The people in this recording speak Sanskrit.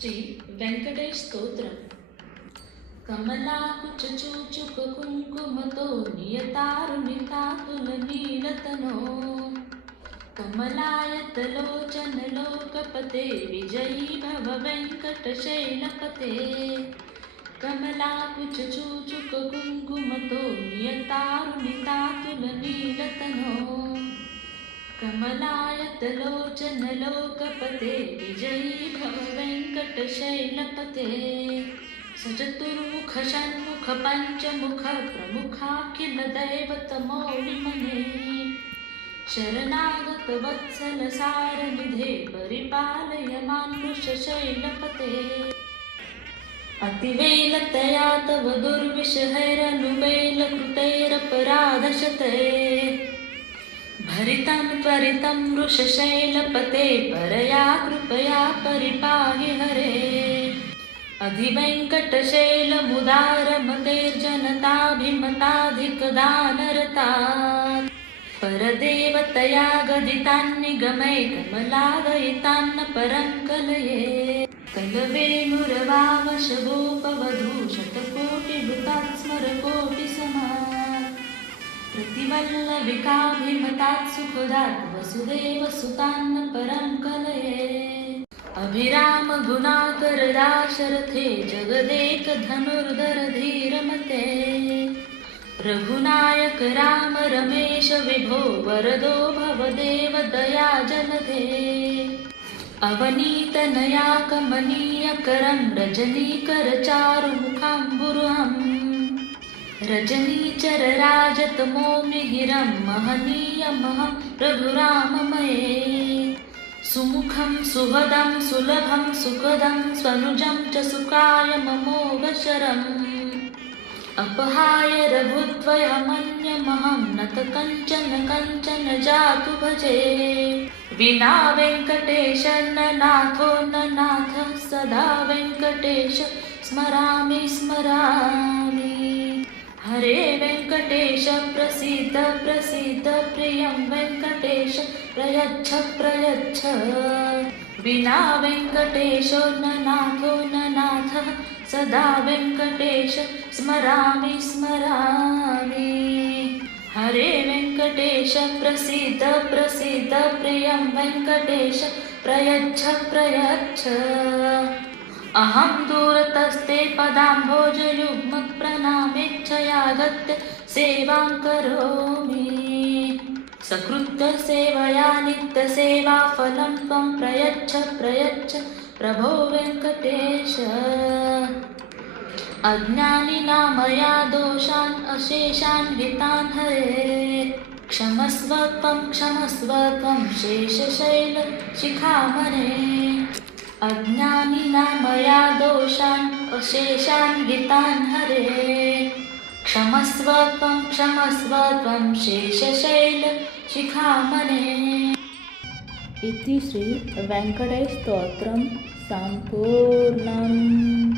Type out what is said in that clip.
శ్రీ వెంకటేష్ స్తోత్రం. కమలాకుచూచుక కుంకుమతో నియతారుణితాతుల నీలతనో కమలాయతలోచనలోకపతే విజయీ భవ వెంకటశైలపతే. కమలాకుచూచుక కుంకుమతో నియతారుణితాతుల నీలతనో కమలాయతలోచనలోకపతే విజయీ భవ వెంకటశైలపతే. सचतुर्मुख षण्मुख पंचमुख प्रमुखाखिल दैवतमौलिमने शरणागत वत्सल सारनिधे परिपालय मां वृषशैलपते. अतिवेलतया तव दुर्विषहैरनुवेलकृतैरपराधशते भरितं त्वरितं वृषशैलपते परया कृपया परिपाहि हरे. अधिवेङ्कटशैलमुदारमतेर्जनताभिमताधिकदानरतात् परदेवतया गदितान्निगमै कमलादयितान्न परं कलये. कलवेणुरवावशगोपवधू शतकोटिभृतात् स्मरकोटिसमात् प्रतिवल्लविकाभिमतात् सुखदात् वसुदेवसुतान्न परं कलये. अभिराम गुणाकर दाशरथे जगदेक धनुर्धर धीरमते रघुनायक राम रमेश विभो वरदो भवदेव दया जलधे. अवनीतनया कमनीयकरं रजनीकर चारुमुखाम्बुरुहं रजनीचर राजतमो मिहिरं महनीयमहं रघुराममये. सुमुखं सुहदं सुलभं सुखदं स्वनुजं च सुखाय ममोघशरम् अपहाय रघुद्वयमन्यमहं नत कञ्चन कञ्चन जातु भजे. विना वेङ्कटेश न नाथो न नाथः सदा वेङ्कटेश स्मरामि स्मरामि. हरे वेङ्कटेश प्रसीद प्रसीद प्रियं वेङ्कटेश प्रयच्छ प्रयच्छ. विना वेङ्कटेशो न नाथो न नाथः सदा वेङ्कटेश स्मरामि स्मरामि. हरे वेङ्कटेश प्रसीद प्रसीद प्रियं वेङ्कटेश प्रयच्छ प्रयच्छ. अहं दूरतस्ते पदाम्भोजयुग्मप्रणामेच्छयागत्य सेवां करोमि. सकृत्य सेवया नित्यसेवा फलं त्वं प्रयच्छ प्रयच्छ प्रभो वेङ्कटेश. अज्ञानिना मया दोषान् अशेषान् वितान् हरे क्षमस्व त्वं शेषशैलशिखामणे. अज्ञानिना मया दोषान् अशेषान् वितान् हरे क्षमस्व त्वं शेषशैलशिखामणे. इति श्री वेङ्कटेश स्तोत्रं सम्पूर्णम्.